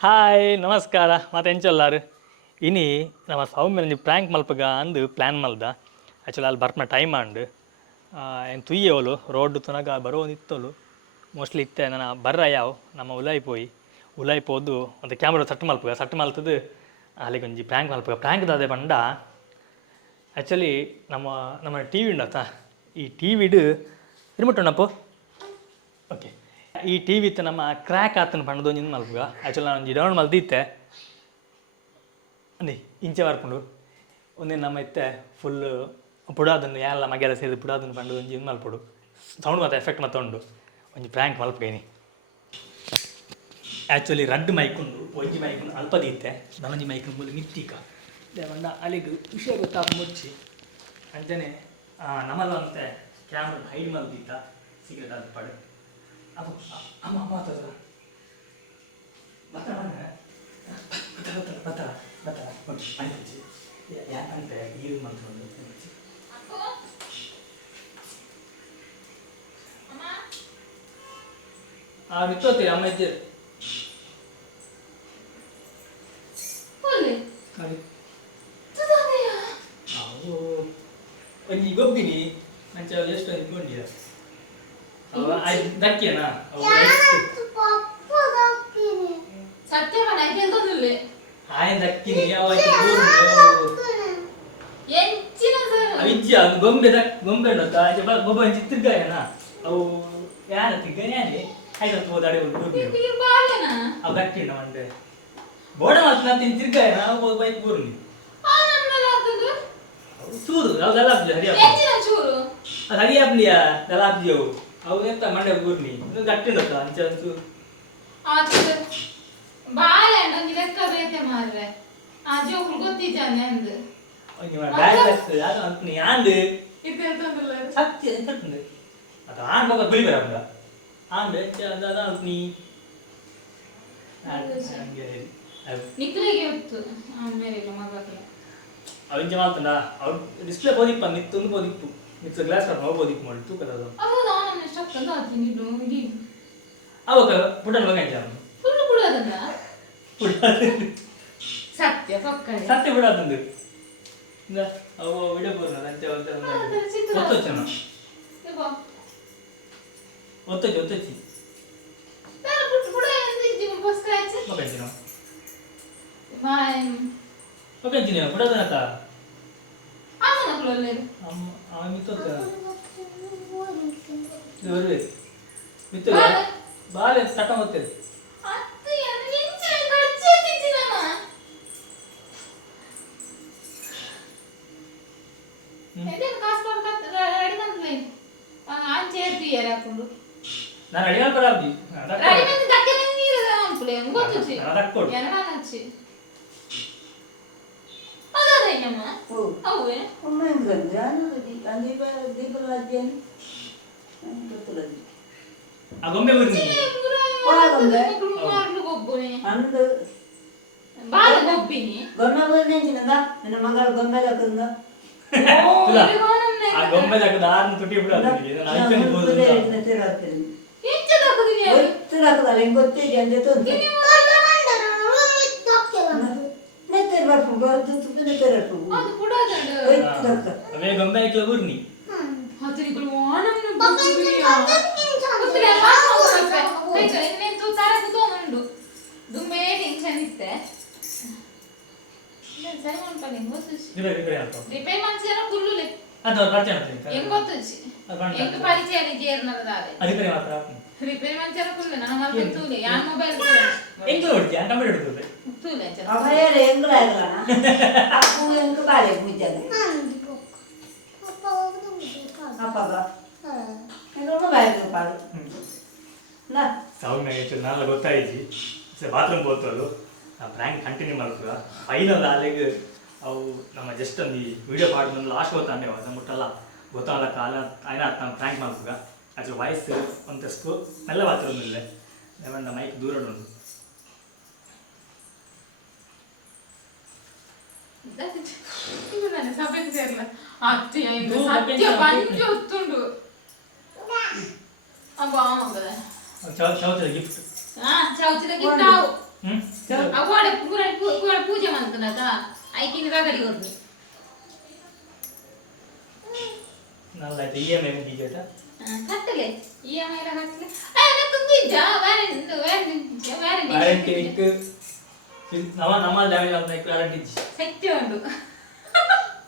hi ನಮಸ್ಕಾರ ಮತ್ತೆ ಎಂಚಲ್ಲಾರು ಇನಿ ನಮ್ಮ ಸೌಮ್ಯ ಪ್ರ್ಯಾಂಕ್ ಮಲ್ಪಗ ಅಂದು ಪ್ಲ್ಯಾನ್ ಮಲ್ದ ಆ್ಯಕ್ಚುಲಿ ಅಲ್ಲಿ ಬರ್ಪನ ಟೈಮ್ ಅಂಡು ಏನು ತುಯ್ಯವಳು ರೋಡ್ ತನಕ ಬರೋ ನಿತ್ತಲು ಮೋಸ್ಟ್ಲಿ ಇತ್ತೆ ನಾನು ಬರ್ರ ಯಾವ ನಮ್ಮ ಉಲಾಯಿ ಪೋದು ಒಂದು ಕ್ಯಾಮ್ರಾ ಸಟ್ ಮಲ್ತದು ಅಲ್ಲಿಗೆ ಒಂಜಿ ಪ್ರ್ಯಾಂಕ್ ಮಲ್ಪಗ ಪ್ರ್ಯಾಂಕ್ದ ಅದೇ ಬಂಡ ಆ್ಯಕ್ಚುಲಿ ನಮ್ಮ ಟಿ ವಿ ಉಂಡತ್ತ ಈ ಟಿ ವಿಡು ರಿಮೋಟ್ ಉಣ್ಣಪ್ಪು ಓಕೆ ಈ ಟಿ ವಿ ಇತ್ತು ನಮ್ಮ ಕ್ರ್ಯಾಕ್ ಆತನ ಪಂಡದು ಒಂಜಿನ ಮಲ್ಪಗ ಆ್ಯಕ್ಚುಲಿ ನಾನು ಒಂಜಿ ಡೌನ್ಲೋಡ್ ಮಲ್ದಿತ್ತೆ ಅಂದಿ ಇಂಚೆ ಬರ್ಕೊಂಡು ಒಂದಿನ ನಮ್ಮ ಇತ್ತೆ ಫುಲ್ಲು ಪುಡಾದನ್ನು ಎಲ್ಲ ಮಗೆಲ್ಲ ಸೇರಿದು ಪುಡಾದನ್ನು ಪಂಡದು ಒಂಜಿ ಮಲ್ಪಡು ಸೌಂಡ್ ಮತ್ತು ಎಫೆಕ್ಟ್ ಮತ್ತು ಉಂಡು ಒಂಜಿ ಪ್ರ್ಯಾಂಕ್ ಮಲ್ಪಗೇನಿ ಆ್ಯಕ್ಚುಲಿ ರಡ್ಡು ಮೈಕುಂಡು ಒಂಜಿ ಮೈಕುಂಡು ಅಲ್ಪದಿತ್ತೆ ನನೊಂಜಿ ಮೈಕುಂಡು ಫುಲ್ ಮಿತ್ತಿಕ ದೇವಣ್ಣ ಅಲ್ಲಿಗೆ ವಿಷಯ ಗೊತ್ತಾಗ ಮುಚ್ಚಿ ಅಂಚನೆ ನಮ್ಮಲ್ಲ ಅಂತೆ ಕ್ಯಾಮ್ರಾ ಹೈಡ್ ಮಲ್ದಿತ್ತ ಸಿಗರೇಟ್ ಅದು ಪಡೆ ಅಪ್ಪ ಅಮ್ಮ ಮಾತಾಡ ಯಾಕಂತೆ ಈ ಮಂತ್ಕೊಂಡು ಮಿತ್ತೋತಿ ಅಮ್ಮ ಇದ್ದೆ ಒಂಜಿ ಗೊಬ್ಬಿನಿ ಮಂಚ ಎಷ್ಟು ಅಂದ್ಕೊಂಡಿಯ ದಕ್ಕಿಯನಾ ಆಯ್ ದಕ್ಕಿನಿ ಅವಿಜ್ಜ ಗೊಂಬೆ ಗೊಂಬೆ ಗೊಬ್ಬ ಚಿತ್ರಗಾಯನ ಅವು ಯಾರ ತಿಗ್ಗಾನೆ ಆಯ್ತು ಓದಾಡಿ ಅವು ದಕ್ಕಿನ ಒಂದೆ ಬೋಡ ಮಾತ್ರ ತಿರ್ಗಾಯನ ಅವು ಬೈಕ್ ಬೋರ್ನಿ ಚೂರು ಅವು ದಲಾಬ್ಜಿ ಅದು ಹರಿಯಾಬ್ಲಿಯಾ ದಲಾಬ್ಜಿ ಅವು ಅವು ಎಂತ ಮಂಡ್ಯ ಊರ್ನಿ ಗಟ್ಟಿಂಡತ್ತ ಅಂಚೆ ಒಂಚೂರು ಸತ್ಯ ಅದು ಆಂಡ್ ಹೋಗ ಬಿಳಿ ಬರ ಆಂಡ್ ನೀ ಅವಿಂಚ ಮಾತಂಡ ಅವ್ರು ಡಿಸ್ಪ್ಲೇ ಬೋದಿಪ್ಪ ಮಿತ್ತೊಂದು ಬೋದಿಪ್ಪು ಮಿತ್ತ ಗ್ಲಾಸ್ ಹೋಗ್ಬೋದಿಪ್ಪು ಮಾಡಿ ತೂಕದ ಅವಾಗ ಪುಟನ್ ಮಗ ಸತ್ಯ ಸತ್ಯ ಬಿಡೋದು ಅವು ವಿಡಿಯೋ ಬೋರ್ನ ಅಂತೆ ಒತ್ತೊಚ್ಚನ ಒತ್ತೊಚ್ಚಿ ಒಕ್ಕಂಚಿನ ಬಿಡೋದನಕ ಅವ ಮಿತ್ತೊತ್ತ ಬರ್ಬೇಕು ಮಿತ್ತ ಬಾಲೆ ತಟ ಹೋಗ್ತದೆ ನಾನು ಅಡಿಗೆ ಬರಾಬ್ದಿ ಆ ಗೊಂಬೆ ಬರ್ನಿ ಆ ಗೊಂಬೆ ತಕ್ಕದ ಆರ್ನ ತುಟಿ ಬಿಡೋದು ಅವೇ ಗೊಂಬೆ ಹಾಕಿ ಊರ್ನಿ ರಿಪೇರಿ ಮಂಚಾರ ಕುಲ್ಲೆ ನಾನು ಮಲ್ಪೆ ತೂಲೆ ಯಾನ್ ಮೊಬೈಲ್ ಎಂಗ್ಲ ಹೊಡ್ತಿ ಅಂತ ಮಾಡಿ ಹೊಡ್ತದೆ ತೂಲೆ ಅವರೇ ಎಂಗ್ಲ ಆಗಲ್ಲ ಅಪ್ಪು ಎಂಗ್ ಬಾಳೆ ಮುಜ್ಜನೆ ಅಪ್ಪಗ ಎಂಗ್ಲ ಬಾಳೆ ಪಾಡು ನಾ ಸೌಮ್ಯ ಹೆಚ್ಚು ನಾಲ್ಲ ಗೊತ್ತಾಯಿಸಿ ಬಾತ್ರೂಮ್ ಹೋಗ್ತಲ್ಲ ಆ ಪ್ರ್ಯಾಂಕ್ ಕಂಟಿನ್ಯೂ ಮಾಡ್ತೀವ ಫೈನಲ್ ಅಲ್ಲಿಗೆ ಅವು ನಮ್ಮ ಜಸ್ಟ್ ಒಂದು ವಿಡಿಯೋ ಪಾಡ್ದು ಲಾಸ್ಟ್ ಹೋಗ್ತಾನೆ ಮುಟ್ಟಲ್ಲ ಗೊತ್ತಾಗಲ್ಲ ಕಾಲ ಆಯ್ನ ನಮ್ಮ ಪ್ರ್ಯಾಂಕ್ ಮಾಡ್ತೀವ ಆ್ಯಕ್ಚುಲಿ ವಾಯ್ಸ್ ಒಂದಷ್ಟು ಮೆಲ್ಲ ಬಾತ್ರೂಮ್ ಇಲ್ಲೇ ಏಮಂಡ ಮೈಕ್ ದೂರ ಉಂಟು ಗಿಫ್ಟ್ ಚೌಚದ ಗಿಫ್ಟ್ ಅವಡೆ ಪೂಜೆ ಮಾಡ್ತಾನದ ಐಕಿನ ರಾಗಡಿ ಹೋದ್ರು ನಲ್ಲ ಇಎಂಐ ಮುಗಿಜೇಟ ಕಟ್ಟಲೆ ಇಎಂಐ ಎಲ್ಲ ಕಟ್ಟಲೆ ಅದಕ್ಕೊಂದು ವಾರಂಟಿ ವಿಕ್ ನಮ್ಮ ಡ್ಯಾಮೇಜ್ ಆದ ವಾರಂಟಿ ಸತ್ಯ ಉಂಟು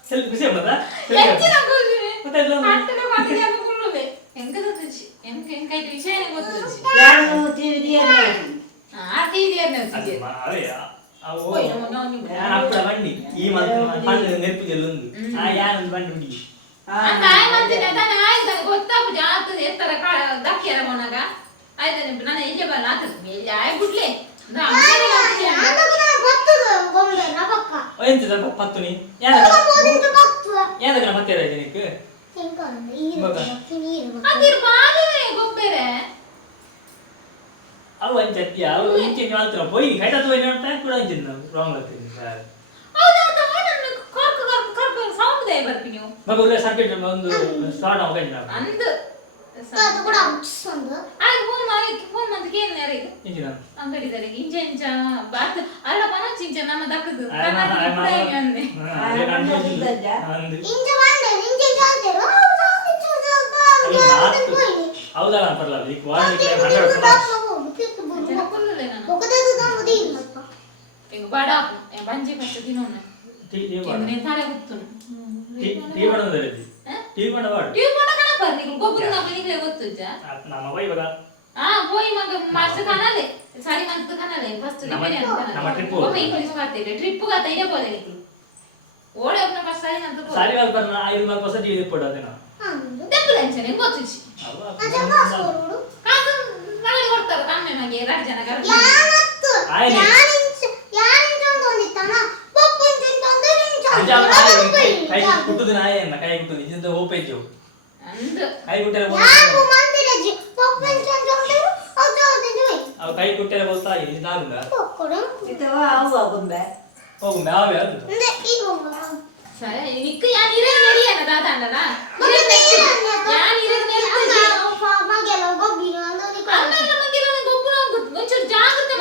ಸೆಲ್ಫ್ ಖುಷಿ ಆಗ್ತದಾ ಹೆಚ್ಚಿನ ಖುಷಿ ಮತ್ತೆ ಕಟ್ಟಲೆ ಮಾಡಿದೆ ಅನ್ಕೊಳ್ಳುವೆ ಹೆಂಗದ ಖುಷಿ ಹೆಂಗೈತೆ ವಿಷಯ ಗೊತ್ತಿಲ್ಲ ಯಾರು ಟಿವಿದಿಯಲ್ಲ ಆ ಟಿವಿದಿಯಲ್ಲ ಅವೇ ಅವು ನಾನು ಅಪ್ಪಳ ಬಂಡಿ ಈ ಮಂತ್ ಪಂಡ ನೆನಪಿಗೆಲ್ಲೊಂದು ಆ ಯಾನೊಂದು ಬಂಡಿ ಉಂಡಿ ನಾಯಿ ಮಂತಿನ ತಾನೆ ಆಯ್ತು ಗೊತ್ತಾಪು ಜಾತದ ಎತ್ತರ ದಕ್ಕಿಯರ ಮೊನಗ ಆಯ್ತು ನಾನು ಎಲ್ಲಿ ಬಲ್ಲ ಆತದ ಎಲ್ಲಿ ಆಯ್ಬಿಡ್ಲೆ ಎಂತ ಪತ್ತುನಿ ಏನಕ್ಕೆ ಮತ್ತೆ ಜನಕ್ಕೆ ಅದಿರ್ ಬಾಲಿವೆ ಗೊಬ್ಬರೆ ಅವು ಅಂಚತ್ಯ ಅವು ಇಂಚೆ ಮಾತ್ರ ಹೋಗಿ ಕೈತಾ ಹೋಗಿ ನೋಡ್ತಾ ಕೂಡ ಅಂಚಿನ ನಾವು ರಾಂಗ್ ಆಗ್ತೀನಿ ಸರ್ ಹೌದಾ ನಾನು ಕರ್ಕ ಸೌಂಡ್ ದೇ ಬರ್ತೀನಿ ನೀವು ಮಗು ಸರ್ಕಿಟ್ ಒಂದು ಸ್ಟಾರ್ಟ್ ಆಗಲ್ಲ ನಾವು ಅಂದ ಅದು ಕೂಡ ಉಚ್ಸಂದು ಆಗ ಫೋನ್ ಮಂತ್ ಕೇನ್ ಯಾರ ಇದು ಇಂಚಿನ ಅಂಗಡಿದಾರೆ ಇಂಚ ಬಾತ್ ಅಲ್ಲ ಪನ ಚಿಂಚ ನಮ್ಮ ದಕ್ಕದು ಅಂದೆ ಇಂಜ ಬಂದೆ ನಿಂಜೆ ಜಾಂತೇರು ಹೌದಾ ಪರಲ್ಲ ಈ ಕ್ವಾಲಿಟಿ 100% ಬಾಡ ಬಂಜಿ ಫಸ್ಟ್ ದಿನೋನ ಕೆಂದನೆ ತಾರೆ ಗುತ್ತುನು ಟೀ ಮಾಡೋದಲ್ಲ ಟೀ ಮಾಡಬಾರ್ದು ಟ್ಯೂಬ್ ಮಾಡ ಕಣ ಬರ್ನಿ ಗೊಬ್ಬರ ನಮ್ಮ ನಿಗ್ಲೆ ಗೊತ್ತುಜ ನಮ್ಮ ವೈ ಬಗ ಹೋಯ್ ಮಗ ಮಾಸ್ಟರ್ ಕನಾಲೆ ಸಾರಿ ಮಂತ್ ಕನಾಲೆ ಫಸ್ಟ್ ರಿಪೇರಿ ಅಂತ ನಮ್ಮ ಟ್ರಿಪ್ ಒಬ್ಬ ಇಂಗ್ಲಿಷ್ ಮಾತಾಡಿದೆ ಟ್ರಿಪ್ ಗ ತೈದೆ ಬೋಲೆ ಇತ್ತು ಓಡೆ ಅಪ್ನ ಫಸ್ಟ್ ಸಾರಿ ಅಂತ ಬೋಲೆ ಸಾರಿ ವಾಲ್ ಬರ್ನ 5% ಟೀ ಕೊಡೋದೇನಾ ದೆಪ್ಪಲೆಂಚನೆ ಗೊತ್ತುಜಿ ಅಜ ಕಾಸೋರು ಕಾಸು ನಮಗೆ ಕೊಡ್ತಾರೆ ಕಮ್ಮೆ ಮಗೆ 2 ಜನ ಗರ ಯಾನತ್ತು ಆಯ್ತು ಯಾನಿಂಚ ಒಂದಿತ್ತಾನ ಪಪ್ಪಂಚ ಅಂಜ ಕೈ ಕುಟ್ಟುದು ನಾಯನ್ನ ಕೈ ಕುಟ್ಟುದು ಇಂತ ಹೋಪೇಜು ಅಂದ ಕೈ ಕುಟ್ಟರೆ ಯಾರು ಮಂದಿರಜಿ ಪಪ್ಪಂಚ ಒಂದಿರು ಅಜೋದಿನಿ ಅವ ಕೈ ಕುಟ್ಟರೆ ಬೋಲ್ತಾ ಇದಾಗುಂಡ ಕೊಡು ಇತವಾ ಅವು ಗೊಂಬೆ ಹೋಗು ನಾವೇ ಅದು ಅಂದ್ರೆ ಇದು ಸರಿ ನಿಕ್ಕ ಯಾನ್ ಇರೆ ನೆರಿಯನ ದಾದಾಂಡನ ಯಾನ್ ಇರೆ ನೆರಿಯನ ಮಗೆಲ್ಲ ಗೊಬ್ಬಿನ ಅಂದೋನಿ ಅಲ್ಲ ಮಗಿನ ಗೊಬ್ಬರ ಒಂಚೂರು ಜಾಗ್ರತೆ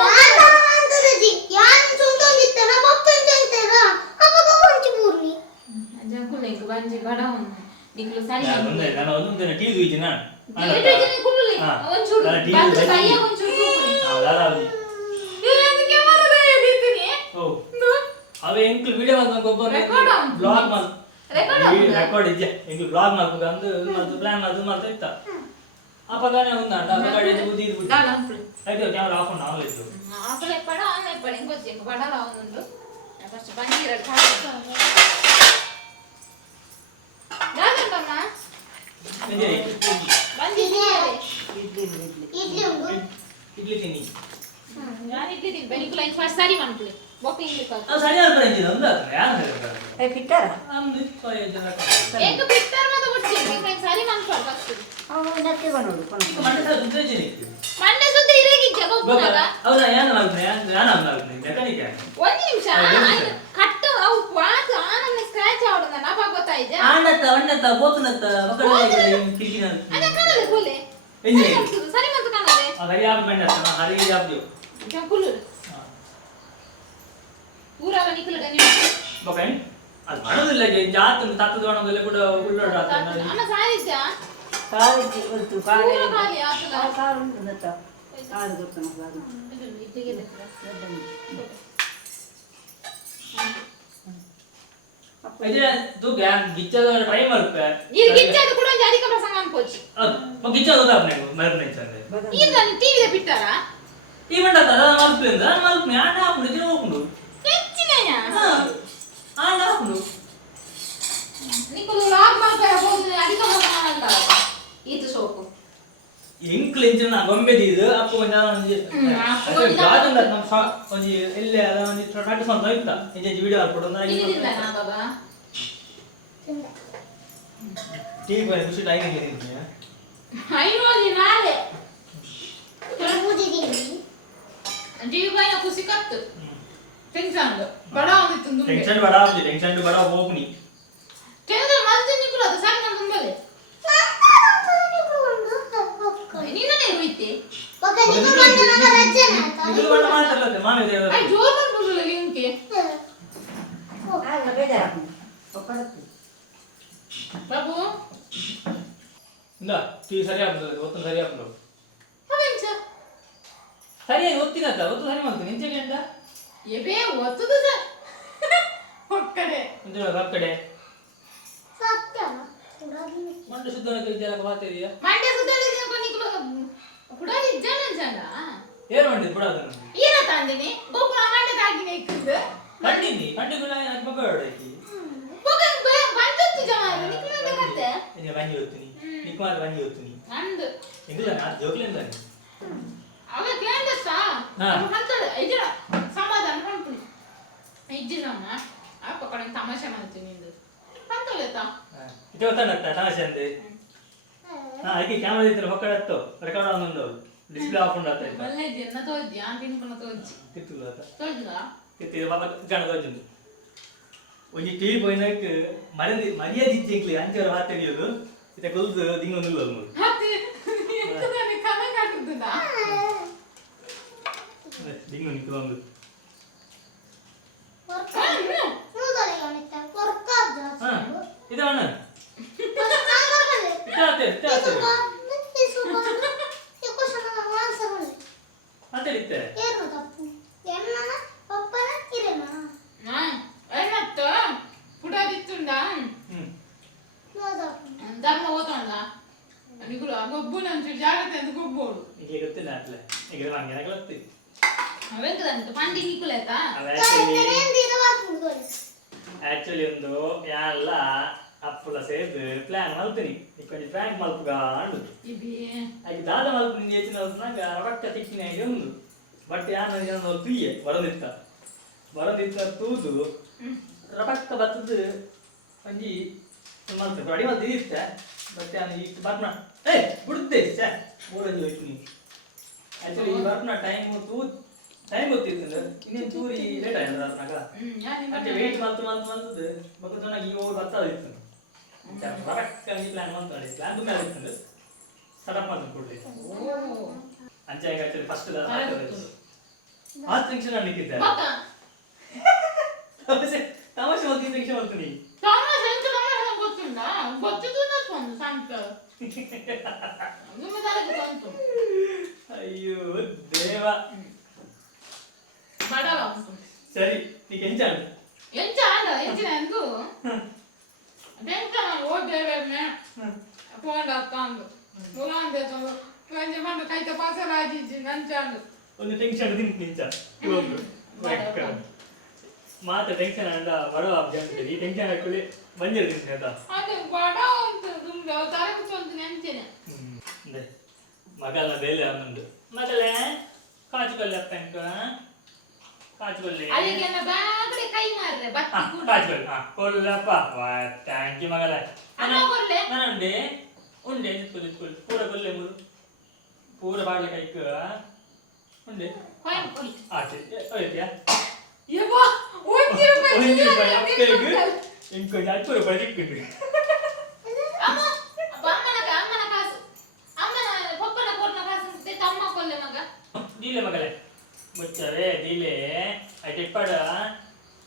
ಅಂತದಜಿ ಯಾನ್ ಚೊಂದೊಂದಿತ್ತನ ಪಪ್ಪಂಚ ಅಂತಾರ ಅವಾಗ ಒಂಚು ಪೂರ್ಣಿ ಜಂಕುಲೆ ಬಂಜಿ ಬಡವನ್ ನಿಕ್ಲು ಸರಿ ಒಂದೇ ನಾನು ಒಂದೊಂದು ಟೀ ಇದ್ದೀನಿ ನಾನು ಏಟೇಜನೆ ಕುಳ್ಳುಲೆ ಒಂಚೂರು ಬಾತು ಕೈಯ ಒಂಚೂರು ಕೂಪುರಿ ದಾದಾವಿ ಇದಕ್ಕೆ ಮರದೆ ಎದಿತೀನಿ ಓ ಅವೇ ಎಂಕ್ಲು ವಿಡಿಯೋ ಮಾಡ್ಕೊಂಡು ಗೊಬ್ಬರ ರೆಕಾರ್ಡ್ ಬ್ಲಾಗ್ ಮಾಡಿ ರೆಕಾರ್ಡ್ ಇದೆಯಾ ಎಂಕ್ಲು ಬ್ಲಾಗ್ ಮಾಡ್ಬೇಕು ಅಂದು ಮತ್ತು ಪ್ಲಾನ್ ಮಾಡ್ತಾ ಇತ್ತ ಅಪ್ಪಗಾನೆ ಒಂದಂಡ ಅಪ್ಪಗಾಡಿ ಬುದ್ಧಿ ಇದು ಬುದ್ಧಿ ನಾನು ಅನ್ಫ್ರಿ ಆಯ್ತು ಕ್ಯಾಮರಾ ಆಫ್ ಮಾಡಿ ನಾವು ಇತ್ತು ಆಸಲೆ ಪಡ ಆನ್ಲೈನ್ ಪಡ ಹೆಂಗ್ ಗೊತ್ತಿ ಬಡಲ ಅವನೊಂದು ಫಸ್ಟ್ ಬಂದಿರ ಕಾಡು ಯಾಕಂತಮ್ಮ ಬಂದಿದ್ದೀರಿ ಇಡ್ಲಿ ಉಂಡು ಇಡ್ಲಿ ತಿನ್ನಿ ನಾನು ಇಟ್ಟಿದ್ದೀನಿ ಬೆಳಿಗ್ಗೆ ಲೈನ್ ಫಸ್ಟ್ ಸಾರಿ ಮಾಡ್ಕೊಳ್ಳಿ ಬೊಕ್ಕ ಇಂಗ್ಲಿಷ್ ಅದು ಸರಿ ಅನ್ಕೊಂಡಿದ್ದೀನಿ ಒಂದು ಯಾರು ಹೇಳ್ತಾರೆ ಏ ಪಿಟ್ಟರ ನಮ್ದು ಸೋಯ ಜನ ಹೆಂಗ ಬಿಟ್ಟಾರ ಮತ್ತೆ ಬಿಡ್ತೀನಿ ಲೈನ್ ಸಾರಿ ಮಾಡ್ಕೊಳ್ಳಿ ಫಸ್ಟ್ ಅವು ನಕ್ಕೆ ಬಂದೋಡು ಮಂಡೆ ಸಹ ದುಡ್ಡು ಜನ ಮಂಡೆ ಸುದ್ದಿ ಇರೇಗಿಜ್ಜ ಗೊಬ್ಬರ ಹೌದಾ ಏನು ಆಗ್ತದೆ ನಾನು ಆಗ್ತದೆ ಮೆಕ್ಯಾನಿಕ್ ಒಂದು ನಿಮಿಷ ಕಟ್ಟು ಅವು ವಾತು ಆನಂದ ಸ್ಕ್ರಾಚ್ ಆವಡದ ನಾ ಗೊತ್ತಾಯ್ತ ಅಣ್ಣತ್ತ ಬೋತನತ್ತ ಮಕ್ಕಳು ಕಿರಿಕಿನ ಅದ ಕಾಣಲೆ ಕೋಲೆ ಎಂಜೆ ಸರಿ ಮತ್ತೆ ಕಾಣಲೆ ಹರಿ ಆಪ್ ಮಂಡೆ ಹರಿ ಜಾಬ್ದು ಕುಲ್ಲು ಪೂರಾ ನಿಕಲ ಗನಿ ಬಕ ಅದು ಮಾಡೋದಿಲ್ಲ ಜಾತ ತಾತದ ಮಾಡೋದಿಲ್ಲ ಕೂಡ ಉಳ್ಳೋಡ ಅಮ್ಮ ಸಾರಿದ್ದ ಕಾಲಿಗೆ ಗೊತ್ತು ಪೂರಾ ಖಾಲಿ ಆತಲ ಕಾಲು ಉಂಟು ನತ್ತ ಕಾಲು ಗೊತ್ತು ನಮ್ಗೆ ಇಟ್ಟಿಗೆ ಇದೆ ತು ಗ್ಯಾನ್ ಗಿಚ್ಚದ ಟ್ರೈ ಮಾಡ್ಪೆ ನೀರು ಗಿಚ್ಚದು ಕೂಡ ಒಂದು ಅಧಿಕ ಪ್ರಸಂಗ ಅನ್ಕೋಚಿ ಗಿಚ್ಚದ ಹೋದ ನೀವು ಮರನೆ ಚಂದೆ ನೀರು ನಾನು ಟಿವಿದೆ ಬಿಟ್ಟಾರ ಈ ಮಂಡ ಅದ ಮಲ್ಪಿಂದ ಮಲ್ಪಿ ಆಟ ಹಾಕೊಂಡು ದಿನ ಹೋಗ್ಕೊಂಡು ಹೆಚ್ಚಿನೆಯ ಆಟ ಹಾಕೊಂಡು ನಿಕ್ಕಲು ಲಾಗ್ ಮಾಡ್ತಾರೆ ಹೋದ್ರೆ ಅಧಿಕ ಪ್ರಸಂಗ ಅಂತಲ್ಲ ಇದು ಸೋಪು ಎಂಕ್ಲೆಂಚಿನ ನಾ ಗೊಂಬೆದಿದ್ದು ಅಪ್ಪ ಒಂದು ಜಾತಂಗ ನಮ್ಮ ಒಂದು ಎಲ್ಲೇ ಅದ ಒಂದು ಪ್ರಾಕ್ಟೀಸ್ ಮಾಡ್ತಾ ಇತ್ತ ಇಂಜೆ ವಿಡಿಯೋ ಹಾಕ್ಬಿಟ್ಟು ಇದಿಲ್ಲ ನಾ ಬಾಬಾ ಟಿವಿ ಬೈ ಖುಷಿ ಟೈಮ್ ಇದ್ದೀನಿ ಐನೋದಿ ನಾಳೆ ಬೂದಿದ್ದೀನಿ ಟಿವಿ ಬೈನ ಖುಷಿ ಕತ್ತು ಟೆನ್ಷನ್ ಬಡ ಒಂದಿತ್ತು ದುಂಬೆ ಟೆನ್ಷನ್ ಬಡ ಹೋಗ್ನಿ ಟೆನ್ಷನ್ ಮತ್ತೆ ನಿಕ್ಕಲು ಅದು ಸಣ್ಣ ದುಂಬಲೆ ನಿನ್ನನೇ ಹೋಯ್ತೆ ಇದು ಬಣ್ಣ ಮಾತಾಡಲ್ಲ ಮಾನವ ದೇವರು ಐ ಜೋರ್ ಮಾಡ್ಬಿಡಲ್ಲ ಲಿಂಕೆ ಬೇಜಾರು ಒಕ್ಕಡಕ್ಕೆ ಬಾಬು ಇಂದ ಟೀ ಸರಿ ಆಗ್ತದೆ ಒತ್ತು ಸರಿ ಆಗ್ತದೆ ಅವೆಂಚ ಸರಿ ಒತ್ತಿನತ್ತ ಒತ್ತು ಸರಿ ಮಾಡ್ತೀನಿ ಇಂಚೆಗೆ ಅಂದ ಎಬೆ ಒತ್ತದು ಸರ್ ಒಕ್ಕಡೆ ಇಂಚೆ ಕಡೆ ಮಂಡು ಶುದ್ಧವಾಗಿ ವಿದ್ಯಾಲಯ ಮಾತಾಡಿಯಾ ಮಂಡ್ಯ ಸುತ್ತಲಿದೆ ಕೊನಿಕಲು ಕುಡಾಲಿ ಜನ ಜನ ಏನು ಮಾಡಿದ್ ಬಿಡೋದು ಏನ ತಂದಿನಿ ಗೋಪುರ ಮಂಡ್ಯ ತಾಗಿನಿ ಇಕ್ಕಿದ್ದು ಕಂಡಿನಿ ಕಂಡಿಗುಣ ಅದು ಮಗ ಹೊರಡಾಕಿ ಬೋಗನ್ ಬಂದತ್ತು ಜಮಾರ ನಿಕ್ಲಂದ ಕತ್ತೆ ಇನ್ನು ಬಂದಿ ಹೋಗ್ತೀನಿ ನಿಕ್ಮಾರ್ ಬಂದಿ ಹೋಗ್ತೀನಿ ನಂದು ಇಲ್ಲ ನಾ ಜೋಕ್ಲಿಂದ ಅವ ಕೇಂದಸ್ತ ಅಂತದ ಇಜರ ಸಮಾಧಾನ ಮಾಡ್ತೀನಿ ಇಜ್ಜಿನಮ್ಮ ಅಪ್ಪ ಕಡೆ ತಮಾಷೆ ಮಾಡ್ತೀನಿ ನಿಂದು ಅಂತಲೇತಾ ಇದು ಗೊತ್ತಾಗತ್ತ ತಮಾಷೆ ಅಂದೆ ಅದಕ್ಕೆ ಕ್ಯಾಮರಾ ಇದ್ರೆ ಹೊಕ್ಕಡತ್ತು ರೆಕಾರ್ಡ್ ಆನೊಂದು ಡಿಸ್ಪ್ಲೇ ಆಫ್ ಉಂಡಾತ ಒಳ್ಳೆ ಜನ ತೋಜ್ಜಿ ಅಂತಿನ ತೋಜ್ಜಿ ತಿತ್ತುಲ್ಲ ಆತ ತೋಜ್ಜ ತಿತ್ತಿದ ಬಾಬಾ ಗಣ ತೋಜುಂದು ಒಂಜಿ ಟಿವಿ ಪೋಯಿನಕ್ ಮರ್ಯಾದೆ ಇಜ್ಜಿಂಕ್ಲಿ ಅಂಚರ ಮಾತಾಡಿಯೋದು ಇತ್ತೆ ಕೊಲ್ದು ದಿಂಗೊಂದಿಲ್ಲ ಅದು ಹತ್ತಿ ಇಂತದನೆ ಕನ ಕಾಟುದುನ ದಿಂಗು ನಿಕ್ಲೊಂದು ಇದು ಅಣ್ಣ ಮಾತಾಡಿತ್ತೆ ಏನತ್ತ ಪುಡಾದಿತ್ತುಂಡ ಧರ್ಮ ಓದೋಣ ನಿಗುಲು ಗೊಬ್ಬು ನಂಚು ಜಾಗ್ರತೆ ಅಂತ ಗೊಬ್ಬೋಡು ಈಗ ಗೊತ್ತಿಲ್ಲ ಅಟ್ಲೆ ಈಗ ಹಂಗೆ ಗೊತ್ತಿ ಅವೆಂಕದಂತ ಪಂಡಿ ನಿಕ್ಕುಲೇತಾ ಆಕ್ಚುಲಿ ಒಂದು ಎಲ್ಲ ಅಪ್ಪುಲ ಸೇರ್ದು ಪ್ಲಾನ್ ಮಲ್ತೀನಿ ಇಕ್ಕೊಂದು ಫ್ರ್ಯಾಂಕ್ ಮಲ್ಪುಗ ಅಂಡು ಇಬಿ ಆಗಿ ದಾದ ಮಲ್ಪು ನಿಂಗೆ ಹೆಚ್ಚಿನ ಹೊತ್ನಾಗ ರೊಕ್ಕ ತಿಕ್ಕಿನ ಆಗಿ ಒಂದು ಬಟ್ ಯಾರು ತುಯ್ಯೆ ಬರೋದಿತ್ತ ತೂದು ರೊಕ್ಕ ಬತ್ತದು ಒಂಜಿ ಮಲ್ತು ಅಡಿ ಮಲ್ತು ಇರುತ್ತೆ ಬಟ್ ನಾನು ಈಗ ಬರ್ನ ಬಿಡುತ್ತೆ ಸರ್ ಮೂರಲ್ಲಿ ಹೋಯ್ತೀನಿ ಆಕ್ಚುಲಿ ಈ ಬರ್ನ ಟೈಮ್ ಗೊತ್ತಿರ್ತದೆ ಇನ್ನೇನು ಚೂರಿ ಲೇಟ್ ಆಯ್ತು ಬರ್ನಾಗ ಮತ್ತೆ ವೇಟ್ ಮಲ್ತು ಬಕ್ಕ ಚೆನ್ನಾಗಿ ಈಗ ಬರ್ತಾ ಇತ್ತು ಬರಕ್ಕಾಗಿ ಪ್ಲಾನ್ ಮಾಡ್ತಾಳೆ ಪ್ಲಾನ್ ತುಂಬ ಆಗಿತ್ತು ಸಡಪ್ ಮಾಡ್ಕೊಂಡು ಕೊಡ್ಲಿ ಅಂಚೆ ಆಕ್ಚುಲಿ ಫಸ್ಟ್ ಆ ಟೆನ್ಷನ್ ಅನ್ಲಿಕ್ಕಿದ್ದೆ ತಮಾಷೆ ಹೋಗಿ ಟೆನ್ಷನ್ ಮಾಡ್ತೀನಿ ಅಯ್ಯೋ ದೇವ ಸರಿ ನೀ ಎಂಚಾಡು ಎಂಚಿನ ಓದ್ದೇವೆ ಫೋನ್ ಹಾಕೊಂಡು ಕೊಂಚ ಕೈತ ಪಾಸರಾಜಿಜ್ಜಿ ನಂಚಾಂಡು ಒಂದು ಟೆನ್ಷನ್ ನಿಂಚ ಮಾತ್ರ ಟೆನ್ಷನ್ ಅಂಡ ಬಡವ ಜಾಸ್ತಿ ಈ ಟೆನ್ಷನ್ ಹಾಕೊಳ್ಳಿ ಬಂದಿರ್ತೀನಿ ಆಯ್ತಾ ಅದು ಬಡ ಅಂತ ತುಂಬ ತಲೆ ಕುತ್ಕೊಂತ ನೆಂಚೇನೆ ಮಗಲ ಬೇಲೆ ಅವನೊಂದು ಮಗಳೇ ಕಾಚುಕೊಲ್ಲೆ ಅಪ್ಪಂಕ ಕಾಚುಕೊಲ್ಲೆ ಅಲ್ಲಿಗೆಲ್ಲ ಬ್ಯಾಗಡೆ ಕೈ ಮಾರ್ರೆ ಬತ್ತಿ ಕೂಡ ಕಾಚುಕೊಲ್ಲೆ ಕೊಲ್ಲಪ್ಪ ಥ್ಯಾಂಕ್ ಯು ಮಗಳೇ ಅನ್ನ ಕೊರ್ಲೆ ನಾನುಂಡೆ ಉಂಡೆ ನಿತ್ಕೊಳ್ಳಿ ಪೂರ ಕೊಲ್ಲೆ ಮುರು ಪೂರ ಬಾಡ್ಲೆ ಕೈಕ ಉಂಡೆ ಕೊಯ್ ಕೊಯ್ ಆಚೆ ಹೋಯ್ತಿಯಾ ಯವ್ವಾ 1 ರೂಪಾಯಿ ಇಂಕೊ 10 ರೂಪಾಯಿ ಸಿಕ್ಕಿದ್ವಿ ಅಮ್ಮ ಅಮ್ಮನ ಕಾಸು ಅಮ್ಮನ ಪಪ್ಪನ ಕೊರ್ನ ಕಾಸು ತಮ್ಮ ಕೊಲ್ಲೆ ಮಗ ದೀಲೆ ಮಗಳೇ ಮುಚ್ಚವೇ ದೀಲೆ ಐತೆ ಪಡ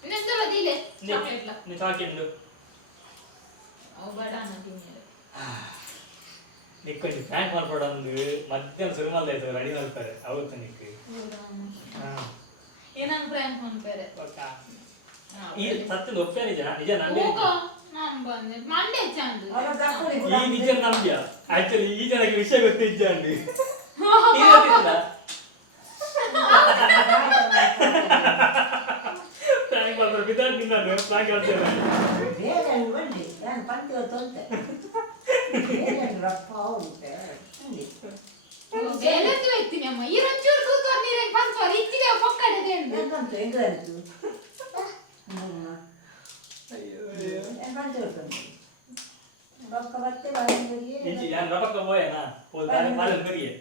ನೆಂತಲ ದೀಲೆ ಚಾಕ್ಲೇಟ್ಲ ನೀ ಚಾಕೆಂಡು ಅವು ಬಡ ತಿನ್ನಿರೆ ನಿಕ್ಕೊಂದು ಪ್ಯಾಂಕ್ ಮಾಡ್ಕೊಡೊಂದು ಮಧ್ಯಾಹ್ನ ಸುರುಮಲ್ಲ ಇತ್ತು ರೆಡಿ ಮಾಡ್ತಾರೆ ಅವತ್ತು ನಿಕ್ಕೆ ಏನಂತ ಪ್ರ್ಯಾಂಕ್ ಮಾಡ್ತಾರೆ ಈ ಸತ್ಯದ ಒಪ್ಪೇ ನಿಜ ನಂಬಿ ನಾನು ಬಂದೆ ಮಂಡೆ ಚಂದ ಈ ನಿಜ ನಂಬ್ಯ ಆಕ್ಚುಲಿ ಈ ಜನಕ್ಕೆ ವಿಷಯ ಗೊತ್ತಿದ್ದ ಅಂಡಿ ಪ್ರ್ಯಾಂಕ್ ಮಾಡ್ತಾರೆ ಬಿದ್ದಾಡಿ ನಾನು ಪ್ರ್ಯಾಂಕ್ ಮಾಡ್ತೇನೆ ಬೇಲೆಂದು ಹೋಗ್ತೀನಿ ಅಮ್ಮ ಈ ರಂಚೂರು ತೂತು ನೀರೇ ಪಂಚೋರಿ ಇಚ್ಚಿಗೆ ಪಕ್ಕಡೆ ഞാൻ റൊക്ക പോയനാ പോയി പാലം കറിയേ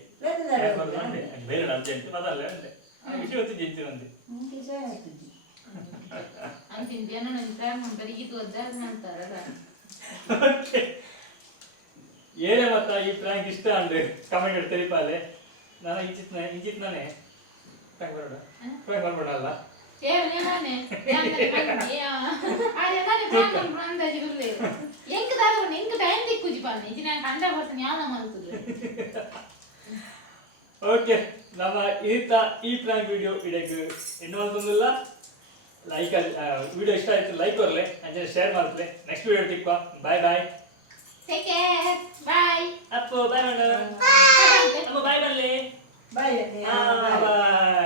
ಬೇರೆ ಅರ್ಜೆಂಟ್ ಮೊದಲೇ ಉಂಟೆ ವಿಷಯ ಹೊತ್ತು ಜೆಂಚಿರಂತೆ ಅಂತಿನ ಜನ ನನ್ನ ಪ್ರೇಮ ಬರಿಗಿತು ಅಜ್ಜಾರ ಅಂತಾರಲ್ಲ ಏನೇ ಮತ್ತ ಈ ಪ್ರ್ಯಾಂಕ್ ಇಷ್ಟ ಅಂದ್ರೆ ಕಮೆಂಟ್ ತೆರಿಪಾಲೆ ನಾನು ಇಂಚಿತ್ನೇ ಪ್ರ್ಯಾಂಕ್ ಮಾಡ್ಬೋಣ ಅಲ್ಲ ಕೇವಲ ಮನೆ ಅದೇ ನಾನು ಪ್ರಾಂಕ್ ಅಂದಾಜು ಬಿಡ್ಲೆ ಎಂಕ ದಾರು ಎಂಕ ಟೈಮ್ ದಿಕ್ಕುಜಿ ಪಾನೆ ಇಜಿ ನಾನು ಕಂಡ ಬರ್ತೀನಿ ಯಾವ್ದ ಮಾಡ್ತದೆ ಓಕೆ ನಮ್ಮ ಈ ಪ್ರಾಂಕ್ ವಿಡಿಯೋ ಇಡಕ್ಕೆ ಇನ್ನೊಂದೊಂದಿಲ್ಲ ಲೈಕ್ ವಿಡಿಯೋ ಇಷ್ಟ ಆಯ್ತು ಲೈಕ್ ಕೊರ್ಲೆ ಅಂಜನೆ ಶೇರ್ ಮಾಡ್ಲೆ ನೆಕ್ಸ್ಟ್ ವಿಡಿಯೋ ಟಿಪ್ಪ bye bye take care bye Appu bye ಅಮ್ಮ ಬಾಯ್ ಬನ್ನಿ ಬಾಯ್ ಬಾಯ್